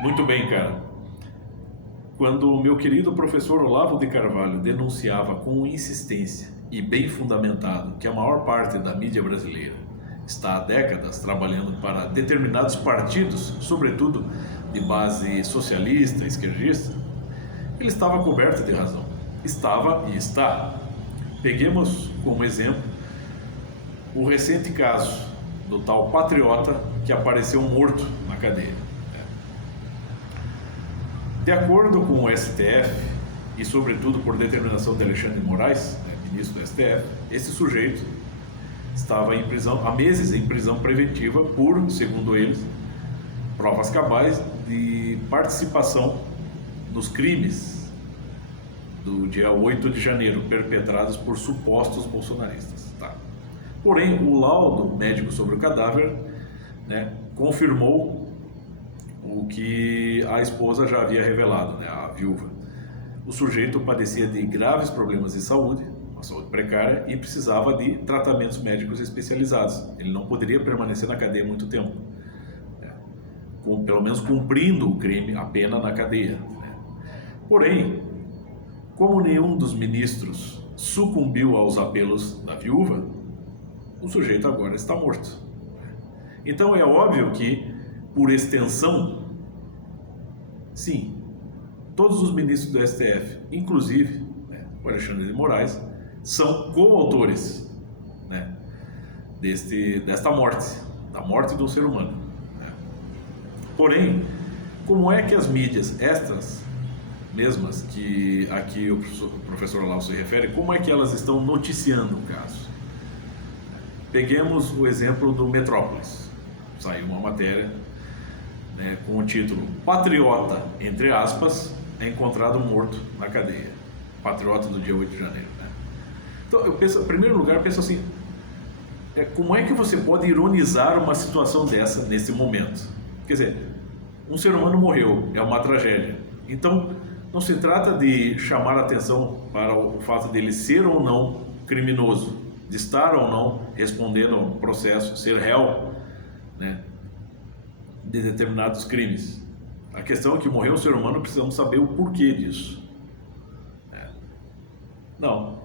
Muito bem, cara. Quando o meu querido professor Olavo de Carvalho denunciava com insistência e bem fundamentado que a maior parte da mídia brasileira está há décadas trabalhando para determinados partidos, sobretudo de base socialista, esquerdista, ele estava coberto de razão. Estava e está. Peguemos como exemplo o recente caso do tal patriota que apareceu morto na cadeia. De acordo com o STF, e sobretudo por determinação de Alexandre de Moraes, ministro do STF, esse sujeito estava em prisão, há meses em prisão preventiva por, segundo eles, provas cabais de participação nos crimes do dia 8 de janeiro, perpetrados por supostos bolsonaristas. Tá. Porém, o laudo médico sobre o cadáver, confirmou o que a esposa já havia revelado, a viúva. O sujeito padecia de graves problemas de saúde, uma saúde precária, e precisava de tratamentos médicos especializados. Ele não poderia permanecer na cadeia muito tempo, pelo menos cumprindo o crime, a pena na cadeia. Porém, como nenhum dos ministros sucumbiu aos apelos da viúva, o sujeito agora está morto. Então é óbvio que, por extensão, sim, todos os ministros do STF, inclusive o Alexandre de Moraes, são coautores desta morte, da morte do ser humano. Porém, como é que as mídias, estas mesmas que aqui o professor Olavo se refere, como é que elas estão noticiando o caso? Peguemos o exemplo do Metrópolis. Saiu uma matéria com o título "Patriota, entre aspas, é encontrado morto na cadeia". Patriota do dia 8 de janeiro. Então, eu penso, em primeiro lugar, eu penso assim, como é que você pode ironizar uma situação dessa nesse momento? Quer dizer, um ser humano morreu, é uma tragédia. Então, não se trata de chamar a atenção para o fato dele ser ou não criminoso, de estar ou não respondendo ao processo, ser réu, de determinados crimes. A questão é que morreu um ser humano, precisamos saber o porquê disso. Não.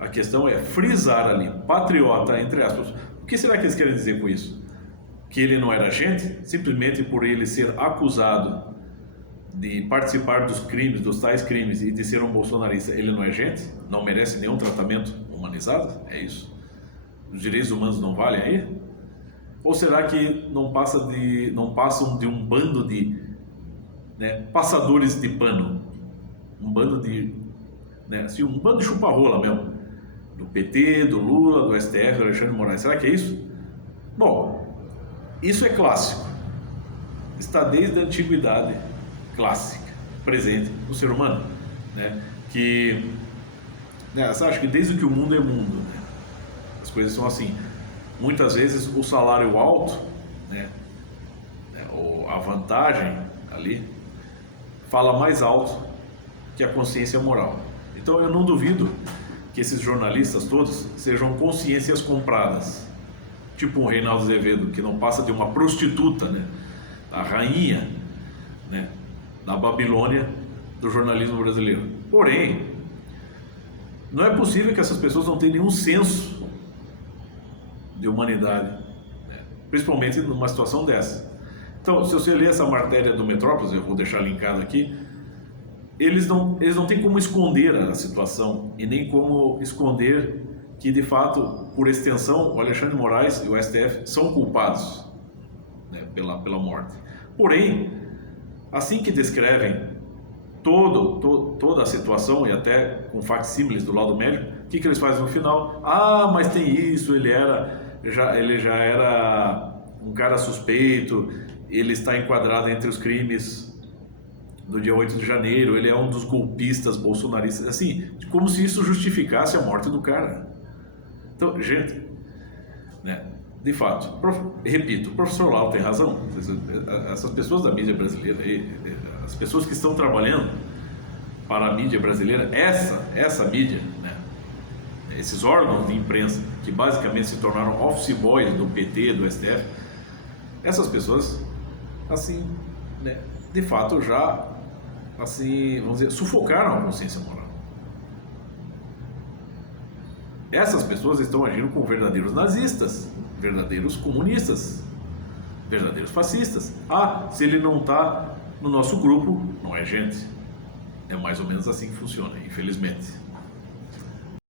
A questão é frisar ali, patriota, entre aspas. O que será que eles querem dizer com isso? Que ele não era agente? Simplesmente por ele ser acusado de participar dos crimes, dos tais crimes, e de ser um bolsonarista, ele não é agente? Não merece nenhum tratamento humanizado? É isso? Os direitos humanos não valem aí? Ou será que não passam de um bando de passadores de pano? Um bando de um bando de chupa-rola mesmo, do PT, do Lula, do STF, do Alexandre de Moraes. Será que é isso? Bom, isso é clássico, está desde a antiguidade clássica, presente no ser humano, que você acha que desde que o mundo é mundo, as coisas são assim. Muitas vezes o salário alto, ou a vantagem ali, fala mais alto que a consciência moral. Então eu não duvido que esses jornalistas todos sejam consciências compradas, tipo um Reinaldo Azevedo, que não passa de uma prostituta, a rainha, da Babilônia do jornalismo brasileiro. Porém, não é possível que essas pessoas não tenham nenhum senso de humanidade, principalmente numa situação dessa. Então, se você ler essa matéria do Metrópolis, eu vou deixar linkado aqui, eles não têm como esconder a situação e nem como esconder que, de fato, por extensão, o Alexandre de Moraes e o STF são culpados pela morte. Porém, assim que descrevem toda a situação, e até com facsímiles do laudo médico, o que eles fazem no final? Ah, mas tem isso, ele já era um cara suspeito, ele está enquadrado entre os crimes do dia 8 de janeiro, ele é um dos golpistas bolsonaristas, assim, como se isso justificasse a morte do cara. Então, gente, de fato, repito, o professor Lau tem razão. Essas pessoas da mídia brasileira, as pessoas que estão trabalhando para a mídia brasileira, essa mídia, esses órgãos de imprensa que basicamente se tornaram office boys do PT, do STF, essas pessoas, assim, né, de fato já, assim, vamos dizer, sufocaram a consciência moral. Essas pessoas estão agindo como verdadeiros nazistas, verdadeiros comunistas, verdadeiros fascistas. Ah, se ele não está no nosso grupo, não é gente. É mais ou menos assim que funciona, infelizmente.